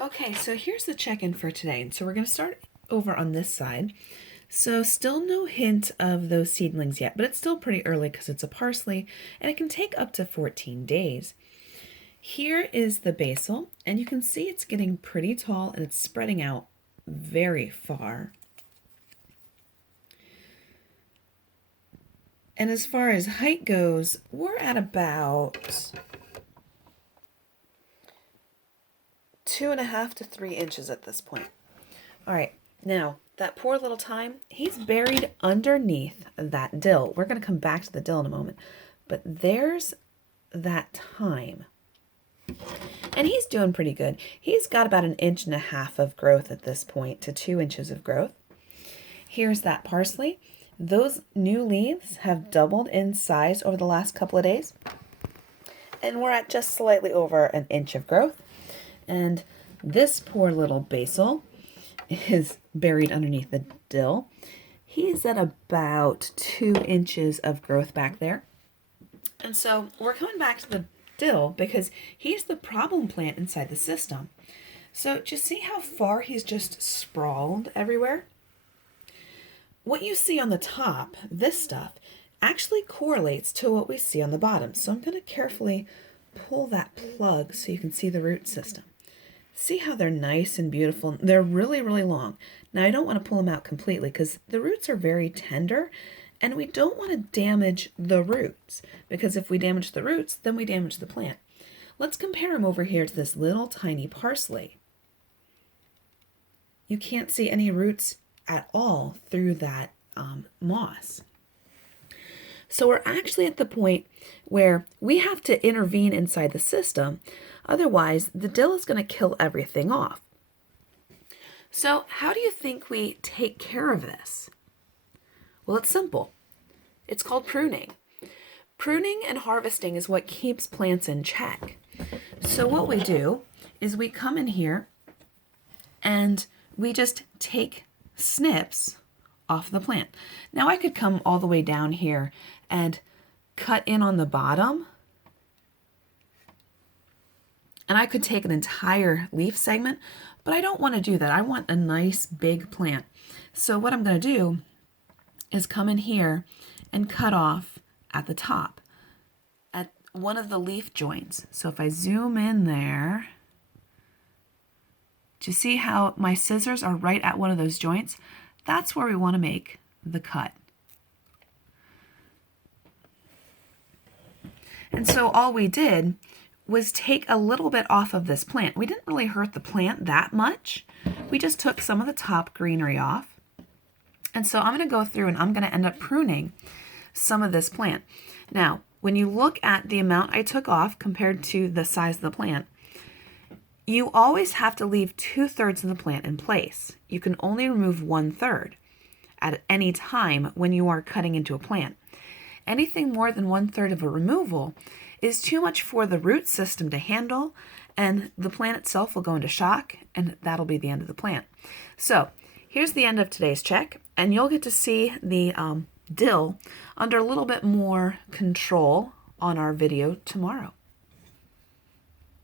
Okay, so here's the check-in for today. So we're going to start over on this side. So still no hint of those seedlings yet, but it's still pretty early because it's a parsley and it can take up to 14 days. Here is the basil, and you can see it's getting pretty tall and it's spreading out very far. And as far as height goes, we're at about 2.5 to 3 inches at this point. All right, now that poor little thyme, he's buried underneath that dill. We're going to come back to the dill in a moment, but there's that thyme. And he's doing pretty good. He's got about 1.5 inches of growth at this point to 2 inches of growth. Here's that parsley. Those new leaves have doubled in size over the last couple of days. And we're at just slightly over 1 inch of growth. And this poor little basil is buried underneath the dill. He's at about 2 inches of growth back there. And so we're coming back to the dill because he's the problem plant inside the system. So just see how far he's just sprawled everywhere? What you see on the top, this stuff, actually correlates to what we see on the bottom. So I'm going to carefully pull that plug so you can see the root system. See how they're nice and beautiful? They're really, really long. Now I don't want to pull them out completely because the roots are very tender and we don't want to damage the roots because if we damage the roots, then we damage the plant. Let's compare them over here to this little tiny parsley. You can't see any roots at all through that moss. So we're actually at the point where we have to intervene inside the system. Otherwise, the dill is going to kill everything off. So how do you think we take care of this? Well, it's simple. It's called pruning. Pruning and harvesting is what keeps plants in check. So what we do is we come in here and we just take snips off the plant. Now I could come all the way down here and cut in on the bottom, and I could take an entire leaf segment, but I don't want to do that. I want a nice big plant. So what I'm going to do is come in here and cut off at the top at one of the leaf joints. So if I zoom in there, do you see how my scissors are right at one of those joints? That's where we want to make the cut. And so all we did was take a little bit off of this plant. We didn't really hurt the plant that much. We just took some of the top greenery off. And so I'm going to go through and I'm going to end up pruning some of this plant. Now, when you look at the amount I took off compared to the size of the plant, you always have to leave 2/3 of the plant in place. You can only remove 1/3 at any time when you are cutting into a plant. Anything more than 1/3 of a removal is too much for the root system to handle, and the plant itself will go into shock, and that'll be the end of the plant. So here's the end of today's check, and you'll get to see the dill under a little bit more control on our video tomorrow.